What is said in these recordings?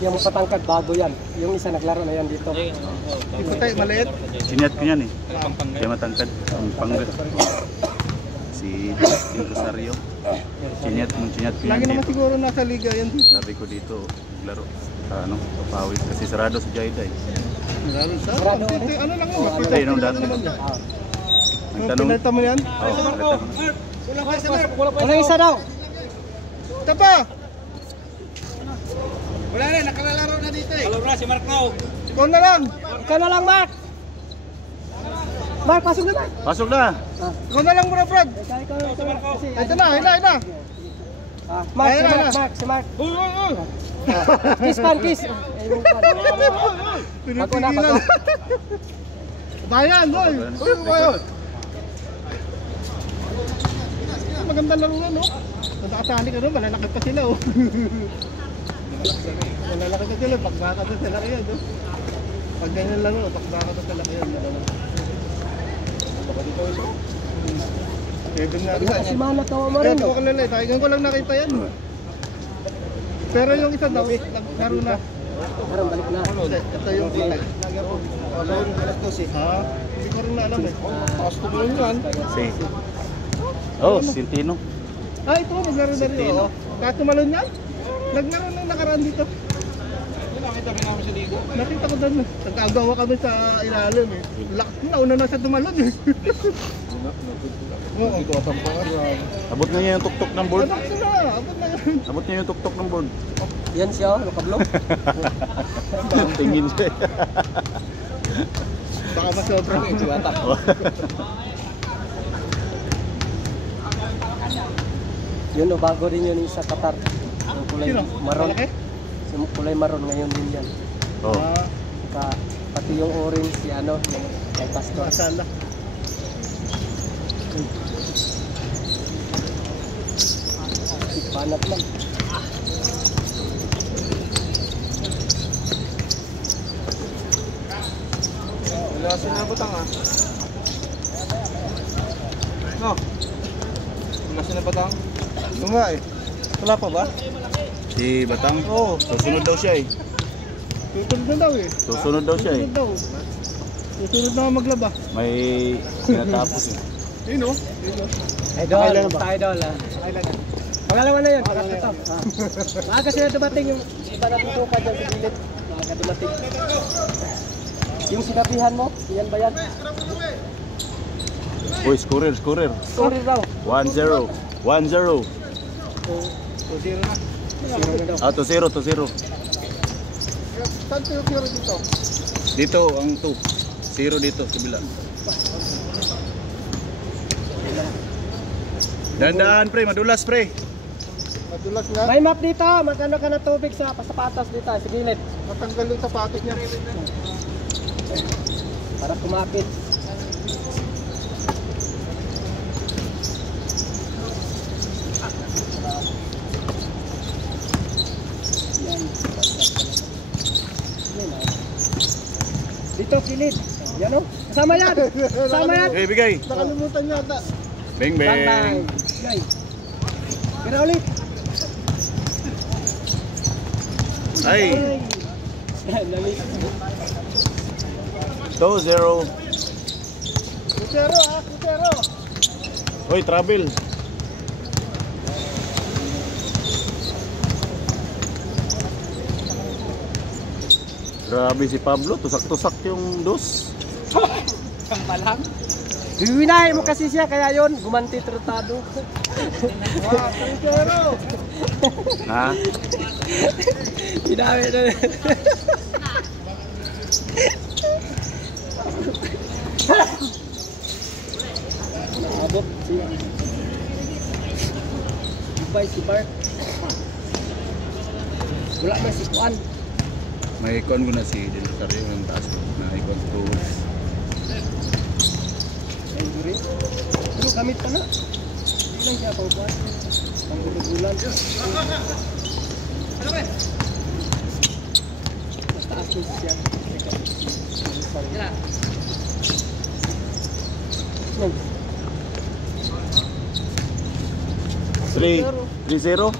Yung patangkad, bago yan. Yung isa naglaro na yan dito. Ito tayo, maliit. Sinyat ko yan eh. Kaya matangkad. Ang pangga. Si Rosario. Sinyat ko yan Lagi naman dito. siguro nasa liga yan dito. Sabi ko dito, laro. Ano, papawid. Kasi sarado si Jaida eh. Marami sa. Sarado, Ano lang naman. Hindi, nung dati. Nagtanong. Pinalta mo yan? Oo, nagtanong. Wala isa daw. Tapa! Wala na, nakalalaro na dito eh. Kalaro na si Mark now. Ikaw na lang. Ikaw na lang, Mark. Mark, pasok na ba? Pasok na! Ikaw na lang muna, Brad. Ikaw. Ito na, ina. Mark, Ayun na. si Mark. Kiss pan, kiss. Pinipigilan. Bayan, boy. Bayan. Maganda laro nga, no? Nakasali ka doon, malalaki pa sila, oh. Malalaki pa sila, pagbaka doon sila yan, no? Pag ganyan lang, no? Pagbaka doon sila yan. Baka dito ito? Kevin nga rin. Si Manat tawa mo Kaya rin. ito ko lalay, tayo ko lang nakita yan. Pero yung isa daw, naglaro na. Parang balik na. Ito yung kulay. Ha? Hindi ko rin na alam eh. Pasto mo yun yan. Si. Oh, Sintino. Ah, ito maglaro na rin. Oo. Katumalon yan? Naglaro nang nakaraan dito. Nakita rin namin sa ligo. Nakita ko doon. Nagkagawa kami sa ilalim eh. Nauna na siya tumalon eh. Oo. Abot na niya yung tuktok ng board. Abot na yan. Abot niya yung tuktok ng board. Yan siya, nakablog. Tingin siya. Baka masobrang ito ata. Yun o, bago rin yun sa Qatar. Yung kulay Sino? maroon. Malaki? Yung kulay maroon ngayon din yan. Oh. Pati yung orange, si ano, kay Pastor. Masala. Banat lang. Wala sinabotang ah. No. Wala sinabotang. Nga eh. Wala pa ba? Si Batang? Oo. Susunod daw siya eh. Susunod na daw eh. Susunod daw siya eh. Susunod daw. Susunod na maglaba. May pinatapos eh. Yun o. Idol, idol ah. Pangalawa na yun, pangatlo. Maaga sila dumating yung iba na tutuka dyan sa gilid. Maaga dumating. Yung sinabihan mo, yan ba yan? Uy, scorer. Sorry raw. 1-0. 1-0. 2-0 na. Ah, 2-0. Saan tayo kira dito? Dito, ang 2. 0 dito, kabila. Dandaan, pre. Madulas, pre. Madulas na. May map dito, magkano ka na tubig sa sapatos dito, sa gilid. Matanggal yung sapatos niya. Para kumapit. Dito, gilid. Yan o. Kasama yan. Kasama yan. Okay, bigay. Nakalimutan niya ata. Bang, Bang, bang. bang. Yay. Kira ulit. Ay, Namiss. 2-0. Kusero ah, kusero. Hoy, travel. Grabe si Pablo, tusak-tusak yung dos. Siyang palang. Hiwinahin mo kasi siya, kaya yon gumanti tratado. Kusero. Ha? Hinawi na. Naabot siya. Ibay si Bart. Wala na si Juan. May icon ko na si Deltario ng taas ko. Na icon ko. Injury. Pero gamit pa na. Hindi lang siya pang-buwan. Pang-gulugulan. Basta asus siya. Hmm. 3-0.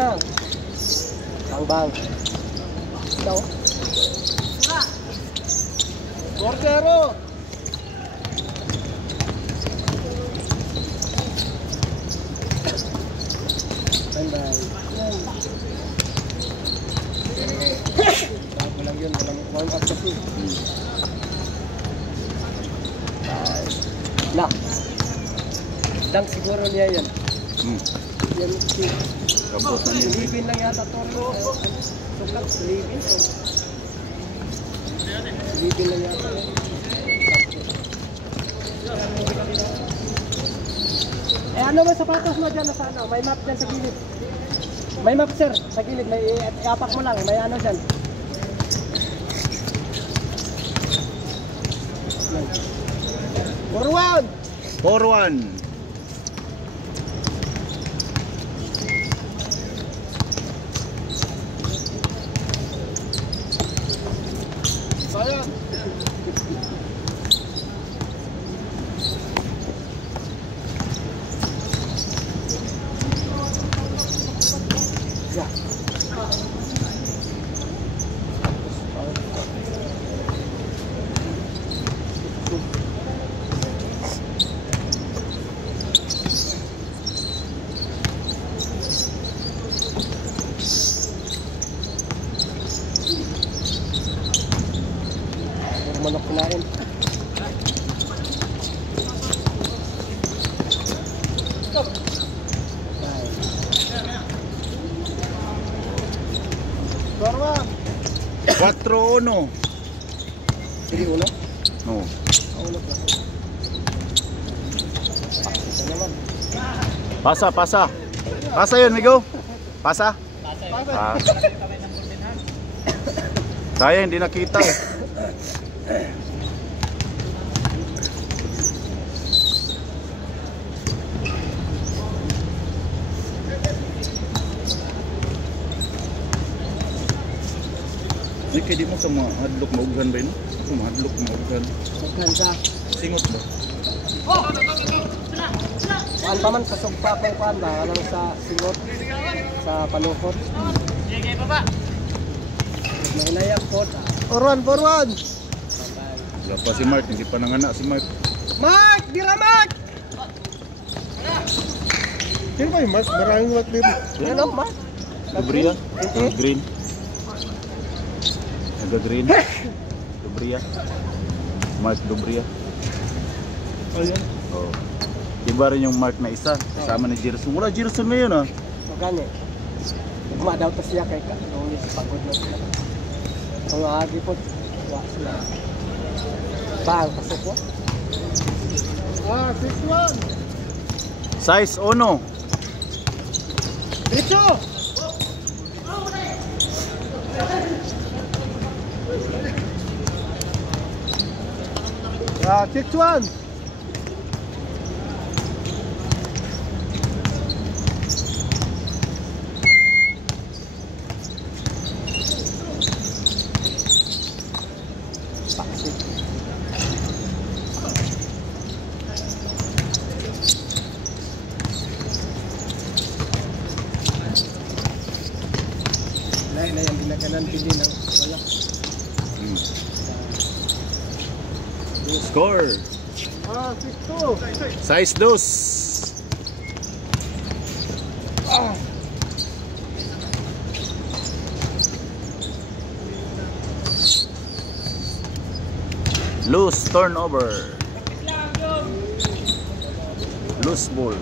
na. Bang. Ikaw. 4-0. Bye. Bago lang yun, walang warm up kasi. Na. Dang siguro niya yan. Yan si Tapos na niya. Livin lang yata to. Sukat, Livin. Livin lang yata. Ano ba sapatos mo dyan na sana? May map dyan sa gilid. May map sir, sa gilid. May iapak mo lang. May ano dyan. Forward. 4-1. Sayang. Manok kinain. Forward. 4-1. Hindi uno. Oh. Uno pa. Ito naman. Pasa. Pasa yun, Migo. Pasa. Sayang, hindi nakita eh. Ay, kaya di mo sa mga hadlok maugan ba yun? Sa mga hadlok maugan. Maghan sa. Singot ba? Kuan pa man, pasok pa kung kuan ba? Anong sa singot? Sa panukot? Sige, baba! Mahinayak po. Forward. Wala pa si Mark, hindi pa nanganak si Mark. Mark! Dira Mark! Sino ba yung Mark? Maraming Mark dito. Ano, Mark? Dubria? Hindi. Green. Naga-green. Dubria. Mark Dubria. Ayan. Oh. Iba rin yung Mark na isa. Kasama ni Jerson. Wala Jerson ngayon ah. Magani. Ugma daw to siya kay Nung pagod na sila. Ang agi po. Wa sila. Bang, pasok po. 6-1. Size 1. Diretso! Ah, 6-1. Paksik. Lain na yung binaganan pili ng wala. Score. Ah, 6-2. Size 2. Loose turnover. Loose ball.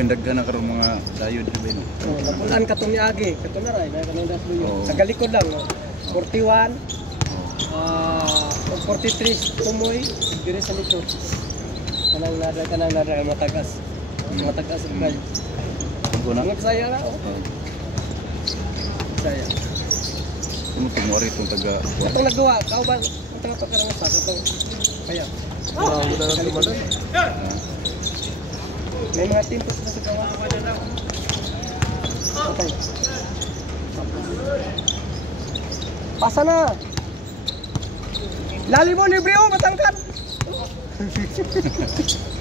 Nagdaghan na karon mga dayon na ba? Napulan ka itong niagi. Ito na rin. Oo. Sa galikod lang. 41. 43 tumoy. Diri sa likod. Kanang nada. Matagas. Matagas ang kayo. Ang kuna? Ang saya na. Saya. Ano tumori itong taga? Itong nagawa. Kao ba? Itong pagkarang sa itong kaya. May mga timpos na sa gawa. Okay. Pasa na. Lali mo, libre mo, matangkat.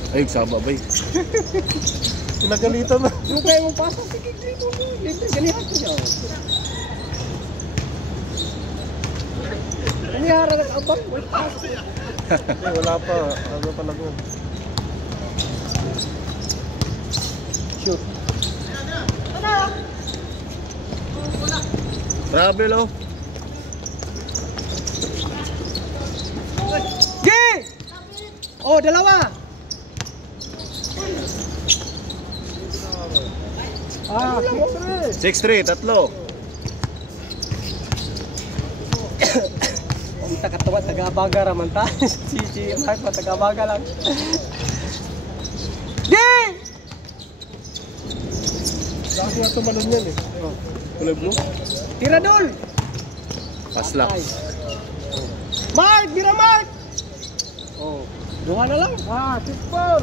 Ay, sama ba eh. Pinagalitan na. Yung kaya mong pasok, sige, dito. Ganihan ko niya. Kanihara nag-abang. Wala pa. Ano pa lang yun. Shoot. Travel oh. Gi! Oh, dalawa. Ah, 6-3, tatlo. Ang takatawa, taga-abaga raman ta. Si Mark, taga-abaga lang. Gi! Kasi nga tumalon yan eh. Kulay blue. Tiradol! Paslak. Ay. Mark! Bira Mark! Oh, duha na lang. Ah, 6-4.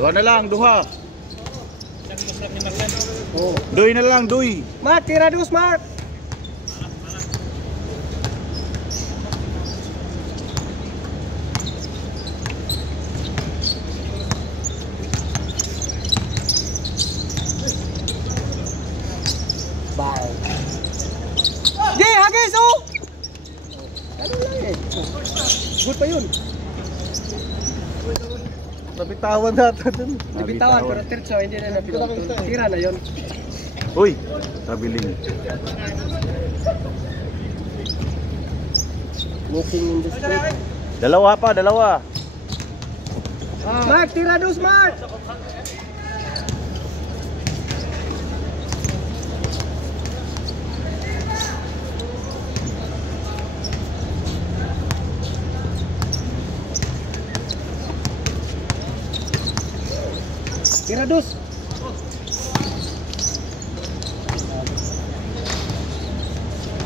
Duha na lang, duha. Oh. Duy na lang, duy. Mark, tirados Mark! Bye. Gi, hagis oh! Ano lang eh. Good pa yun. Nabitawan natin dun. Nabitawan pero tertso, hindi na napinuntun. Tira na yun. Uy, traveling. Moving in the street. Dalawa pa, dalawa. Mark, tirados Mark! Tirados!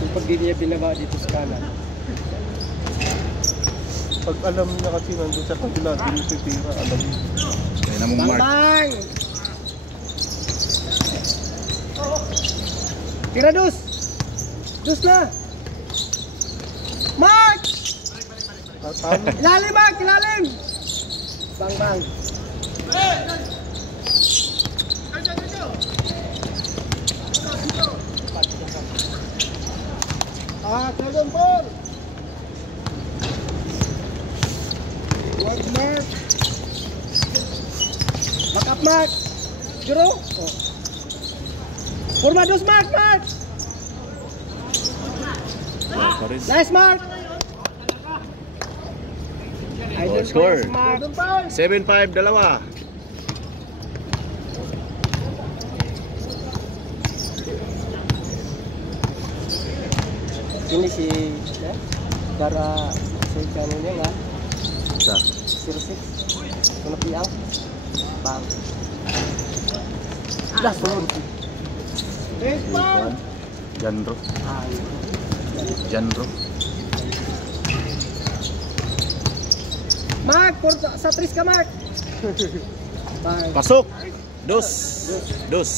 Yung pag di niya binaba dito sa kanan. Pag alam niya kasi nandun sa kabila, di mo titira, alam niya. Kaya na mong Bang mark. bang! Tirados! Dus na! Mark! Tama. Ilalim Mark! Ilalim! Bang bang! Ah, 7-4. Watch Mark. Back up Mark! Juro! Oh. Forma dos Mark! Mark! Wala pa rin. Nice Mark! Oh, score. Mark! 7-5, dalawa. Ini si Dara si kanina nga Sa. 06 Kuna piang bang dah sulod Janro. ah Janro. Mark sa tris ka Mark bang Pasok. Dos. Dos.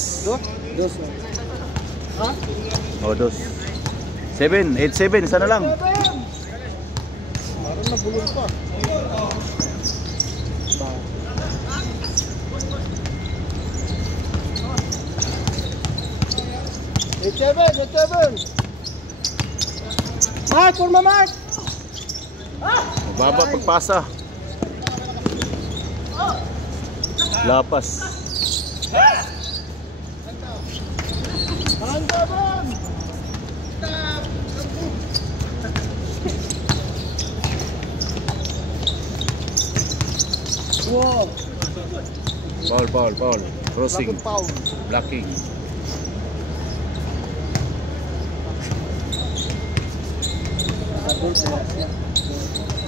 dos ha Oh, dos. 7, 8-7, sana lang. Parang nabulol pa. bang 8-7. Mark forma Mark Mababa pagpasa. Lapas. wow Foul. Crossing. Foul. Blocking.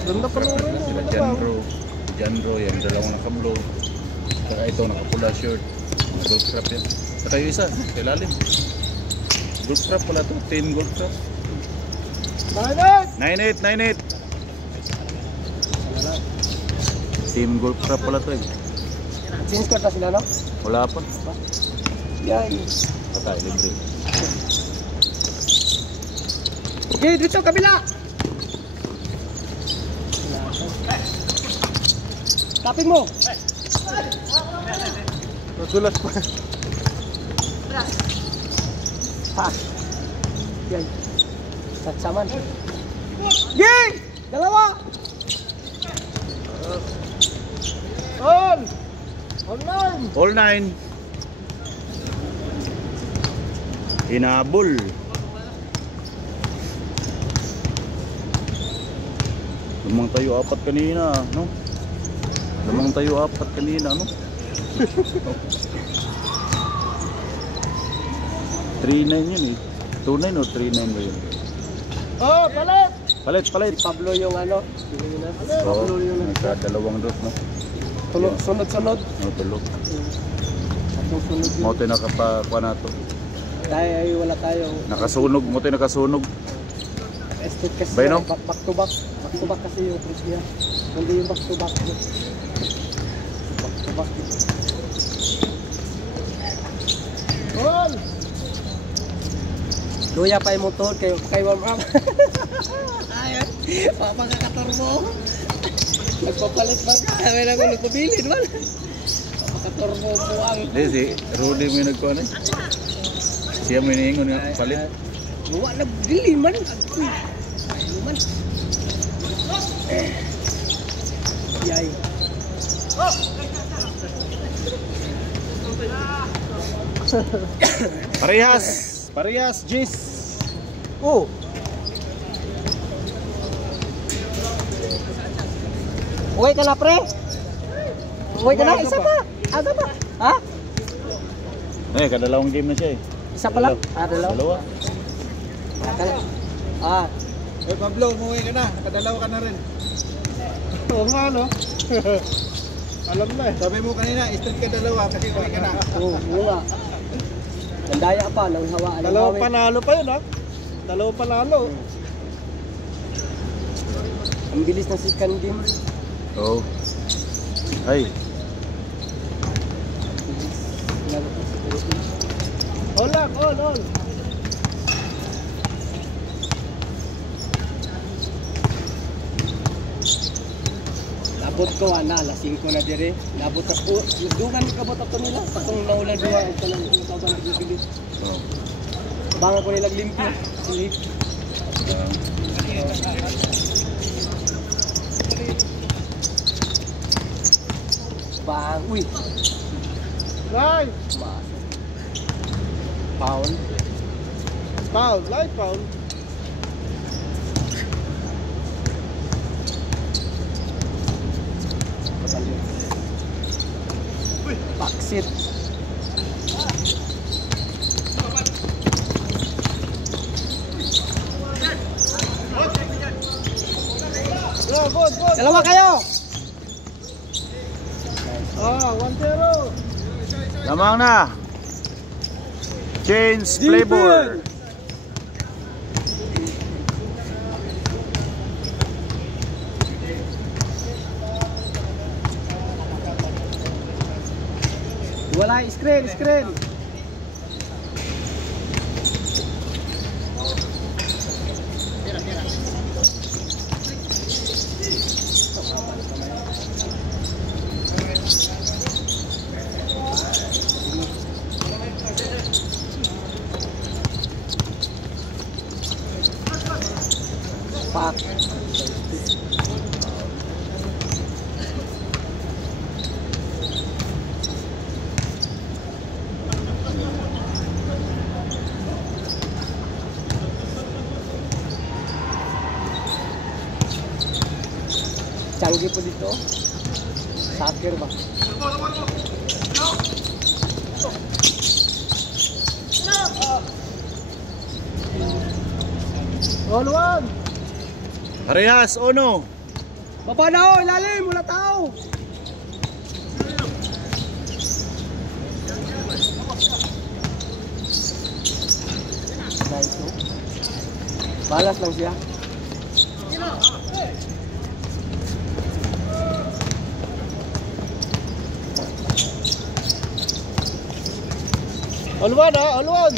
Ganda pa naman yun. Sila Janro, yan dalawang nakablow. Saka ito nakapula shirt. Mga gold crab yan. Saka yung isa, ilalim. Gold crab pala to, 10 gold crab. 9-8. Team gold crab pala to eh. change court na sila no Wala pa. yan Patay, libre. okay dito kabila tapping mo Nadulas pa. Ha. Yan. Satsaman. Ging! Dalawa! On! Online! All 9. Hinabol. Lamang tayo 4 kanina, no? Lamang tayo 4 kanina, no? 3-9 yun eh. 2-9 o 3-9 ba yun? Oh, palit! Palit. Si Pablo yung ano. Oo, nagka-2 dot, no? Sunod-sunod. No, tulog. Atong sunod yun. Mo tayo nakapakuha na to. Dahil ay wala tayo. Nakasunog, mo tayo nakasunog. Estate kasi. Bay, no? Back to back. Back to back kasi yung Chris niya. Hindi yung back to back. Back to back. On! Luya pa yung motor kay warm up. Ayun. Papakakatorbo. Nagpapalit ba ka? Kaya na ko nagpabilin man. Papakatorbo po ang. Hindi, si Rudy mo yung nagkuha na. Siya mo yung nga palit. Luwa na bili man. Agoy. Ayun man. Yay. Parehas, Jis. Oh. Uwi ka na, pre? Uwi ka na, isa pa. Aga pa. Ha? Eh, kadalawang game na siya eh. Isa pa lang? Dalawa. Dalawa. Ah. Eh, Pablo, umuwi ka na. Nakadalaw ka na rin. Oo nga, no? Alam na eh. Sabi mo kanina, istat ka dalawa kasi uwi ka na. Oo, nga. Nandaya pa, nang hawaan. Dalawang panalo pa yun, ha? Dalawang panalo. Ang bilis ng second game. Oo. Ay, All lang, all. Nabot ko, alas 5 na dire. Nabot ako. Dugan ka ba ito nila? Patong naulan duwa. Ito lang yung tawag na nagbibilis. oh. Banga ko nilang limpyo. Silip. Bang. Uy. Live! Pound. Foul, live foul. Baksit. Yeah, good. Dalawa kayo. Ah, 1-0. Lamang na. Change flavor. Wala, screen. Pak. Canggih po dito. Soccer ba? All one. Parehas, Ono. Baba na ho, ilalim, wala tao. Nice, no? Balas lang siya. All one, ha? All one.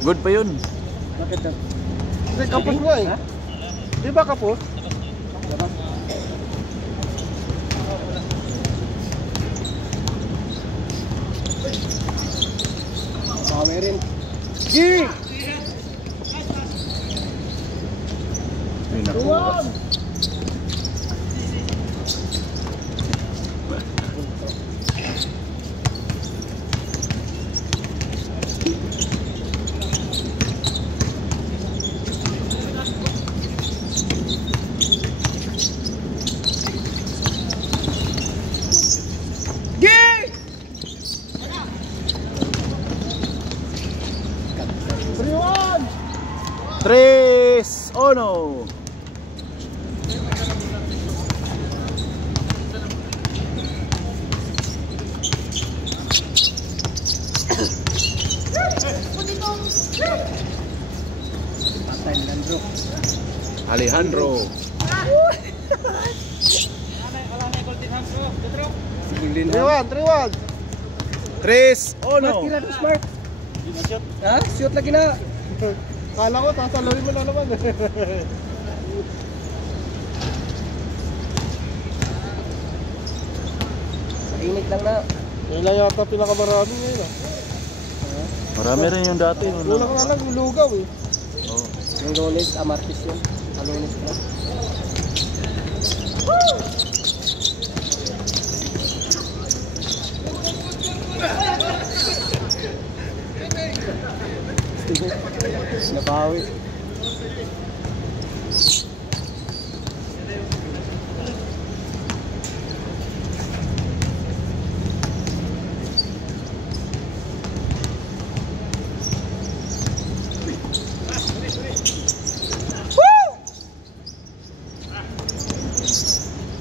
Good pa yun. Bakit daw? Kasi kapos mo eh. Ha? Di ba kapos? Bawi rin. Gi! May nakuha. Gi! 3-1. Patay ni Landro. Alejandro. Sige Linham. 3-1. 3-1. Smart, tira to smart. Ha? Shoot lagi na. Kala ko, sasaluhin mo na naman. Init lang na. Yan lang yata pinakamarami ngayon ah. Marami rin yung dati. Kulang nga lang, lugaw eh. Oh. Yung Lunes, Amartis yun. Lunes pa. Nabawi.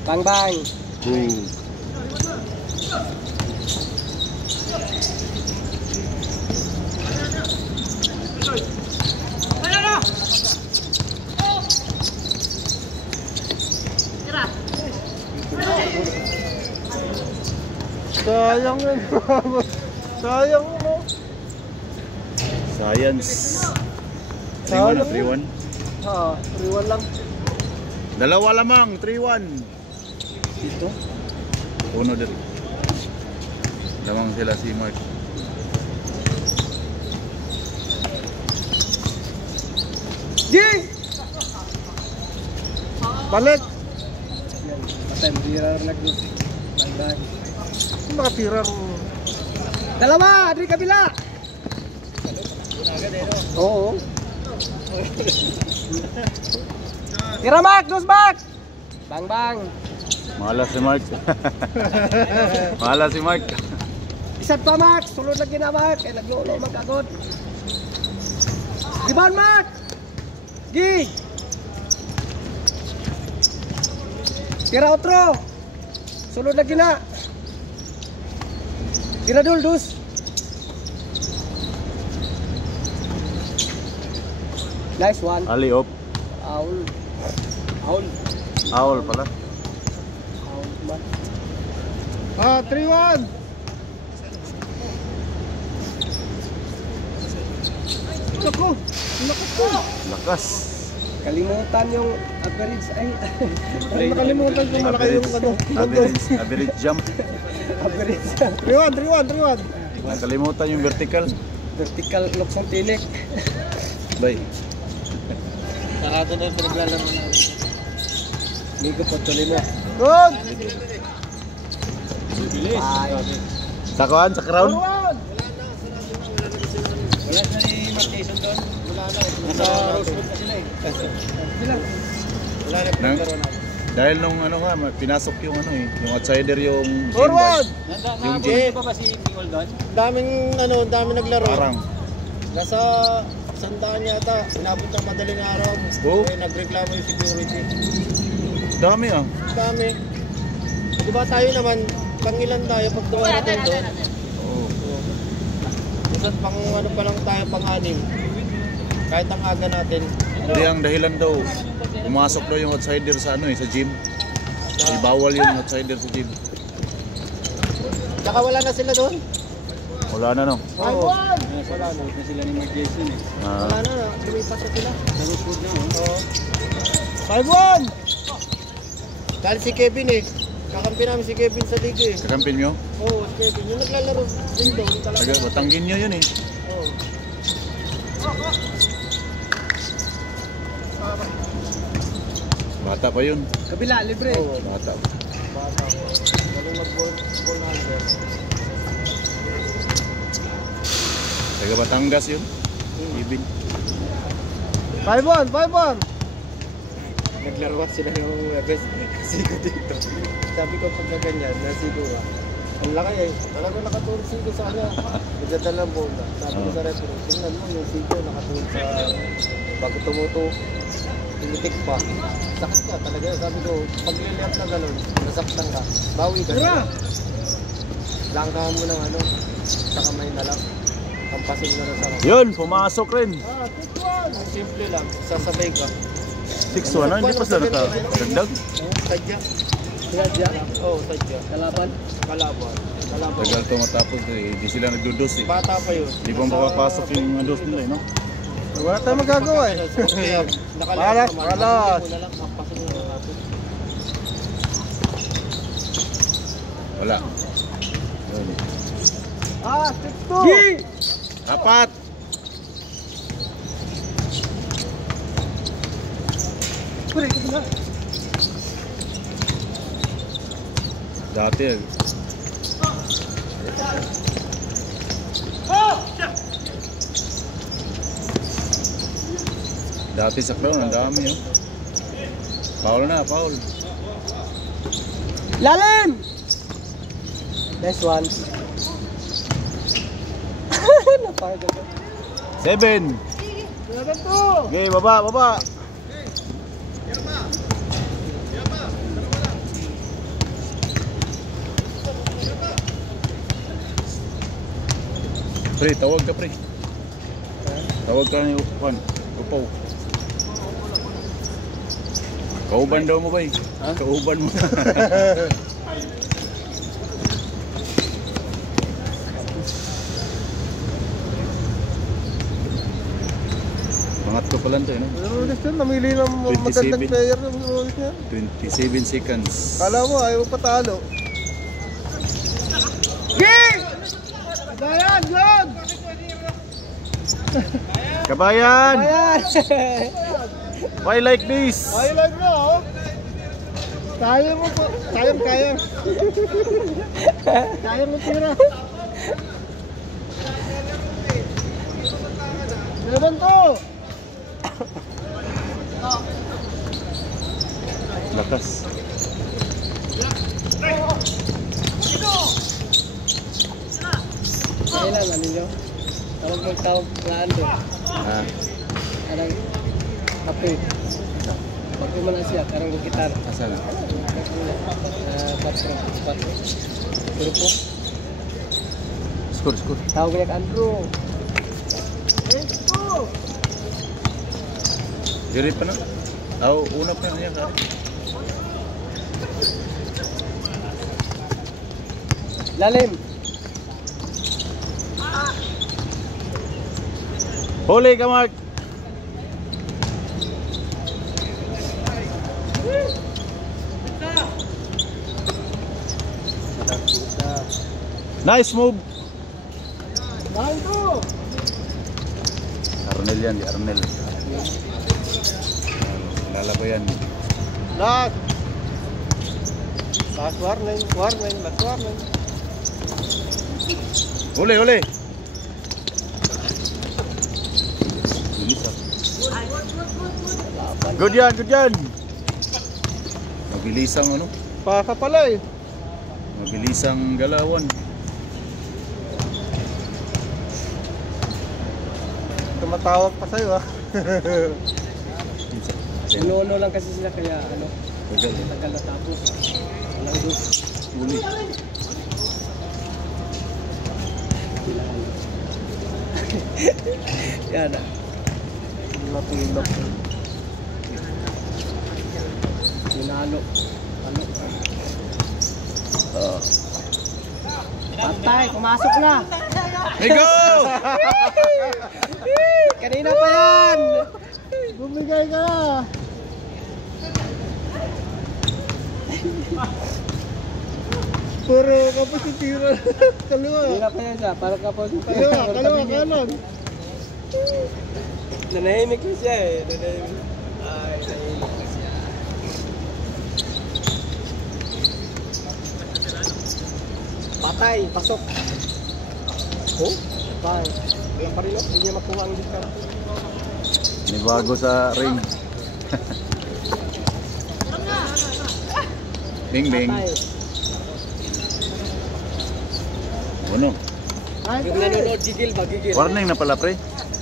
Bang bang. Sayang yun. Sayang yun oh. Science. 3-1 o 3-1? Ha, 3-1 lang. Dalawa lamang, 3-1. Dito. Uno din. Lamang sila si Mark. Gi! Balik. Yan. Patay, bira rin nag-dos. Bang bang. Yung makatira ko. Dalawa! Adri kabila! Oo. Tira Mark! Dos Mark! Bang bang! Malas si Mark. Malas si Mark. Isat pa Mark! Sulod lagi na Mark! Eh naglulo magkagod. Rebound Mark! Gi! Tira otro! Sulod lagi na! Tira dul dus! Nice one! Ali op. Aul! Aul! Owl pala. Aul man! Ah, 3-1. Naku! Naku po! Lakas. Kalimutan yung average ay Nakalimutan ko malaki yung ano. Average jump. average 3-1. Nakalimutan yung vertical. vertical luksong tinik. Bay. Sarado na yung pinaglalaro na. Hindi ko patuloy mo. Good! Bilis. Sa kuhan, sa crown. 1-1. Wala na ni Martinson doon. Wala na. Nasa Rosewood na sila eh. Sila. Wala na Nang, dahil nung ano nga, pinasok yung ano eh, yung outsider yung Forward! Yung Nakabuhay pa ba si Bingol doon? Daming naglaro. parang. Nasa sandaan yata, inabot ng madaling araw. Oh. Eh, nagreklamo yung security. Dami ah. Kami. Di ba tayo naman, pangilan tayo pag dumarating doon? Oh. Minsan pang ano pa lang tayo, pang-anim. Kahit ang aga natin. Hindi, ang dahilan daw, pumasok daw yung outsider sa ano sa gym. Ibawal yung outsider sa gym. Tsaka wala na sila doon. Wala na no. Oo. Wala na sila ni Mark Jason eh. Wala na, lumipas na sila. Nalupod na oh. 5-1! Dahil si Kevin eh. Kakampi namin si Kevin sa liga eh. Kakampin nyo? Oo, si Kevin. Yung naglalaro din doon talaga. Taga, Batanggin nyo yun eh. Oo. Bata pa yun. Kabila, libre. Oo, bata. Bata ko. Galing mag-ball number. Taga Batangas yun. Ibin. 5-1, 5-1! Naglaro sila ng Webes. Kasi ko dito. Sabi ko pagka ganyan, nasigo ka. Ang laki eh. Talagang nakatulog sigo sa kanya. Nagdadala ng bola. Sabi ko sa referee, tingnan mo yung sigo nakatulog sa bago tumuto. Tinitik pa. Sakit ka talaga. Sabi ko, pag liliap na gano'n, nasaktan ka. Bawi ka. Langkahan mo ng ano, sa kamay na lang. Kampasin na lang sa kamay. Yun, pumasok rin. Simple lang, sasabay ka. 6-1 hindi pa sila nakadagdag. Sadya. Sadya? Oo, sadya. Kalaban? Kalaban. Tagal to matapos eh, hindi sila nagdudos eh. Bata pa yun. Hindi pa makapasok yung dos nila eh, no? Wala tayong magagawa eh. Balas, balas. Wala. Yun. 6-2! Dapat! Dati eh. Dati sa crown, ang dami oh. Foul na, foul. Lalim! Nice one. 7. Okay, baba, baba. Pre, tawag ka pre. Tawag ka ni Juan. Upaw. Kauban daw mo ba eh? Ha? Kauban mo. Pangatlo pa lang to eh, no? Namili ng magandang 27. player ng Rolex niya. 27 seconds. Kala mo, ayaw patalo. Bayan, God! Kabayan! Why like this? Ayaw lang bro, oh. Kaya mo po. Kaya. Kaya mo tira. Laban to! Lakas. Kailan ano nyo? Tawag na ando. Ah, Karang kape. Pag kumana siya, karang gitar. asan? Patro. Grupo. Score, score. Tawag niya ka Andrew. Diri pa na? Una pa na niya ka. Lalim. Huli ka, Mark! Nice move! Bahan to! Arnel yan, di Arnel. Lala ko yan. Last. Last warning. Last warning. Huli, huli! Bilis ah. Good yan, good yan! Mabilisang ano? Pasa pala eh. Mabilisang galawan. Tumatawag pa sa'yo ah. Uno lang kasi sila kaya ano, Tagal. tagal na tapos. Walang dos. Huli. Yan ah. Lapulap. Talo. Patay, pumasok na. Hey, go! Kanina pa yan. Bumigay ka na. Puro kapos yung tira. Kaliwa. Kanina pa yan siya, parang kapos. Kaliwa, kanan. Nanahimik na siya eh. Nanahimik. Ay, nanahimik na siya. Patay, pasok. Oh, patay. Walang pa rin oh. Hindi niya makuha ang discount. May bago sa ring. Bing bing. Patay. Ano? Yung nanonood, gigil ba? Gigil. Warning na pala, pre.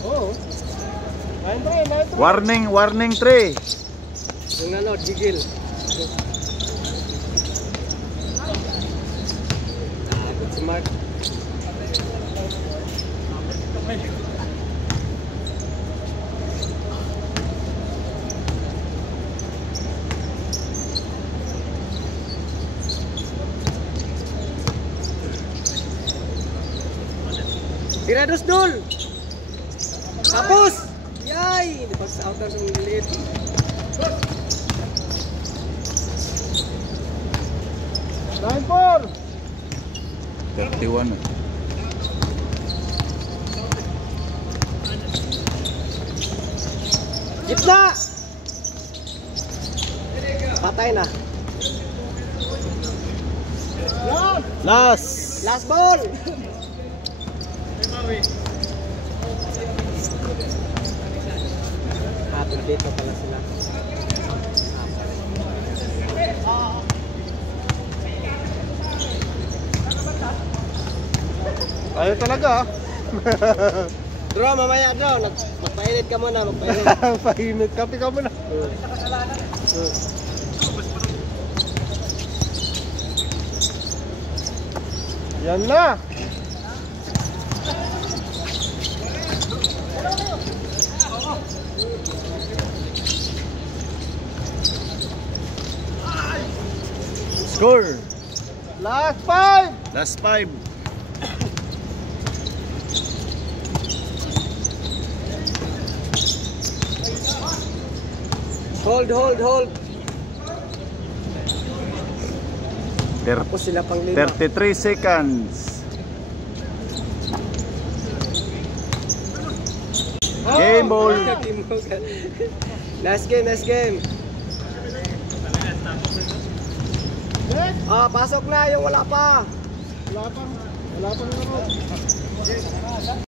Oo. Warning, warning, tre. Yung nanonood, gigil. Good si Mark. Tirados dul. Tapos. Yay, di pas outer sa lilit. Line 4. 31. Gitna. Patay na. Last. Last ball. Hatid dito pala sila. Ayaw talaga. Draw, mamaya draw. Magpainit ka muna, magpainit. Pahinit. Kape ka muna. Yan na. Score. Last 5. Last 5. Hold. Tapos sila pang 5. 33 seconds. Game ball. Last game. Ah, pasok na yung wala pa. Wala pang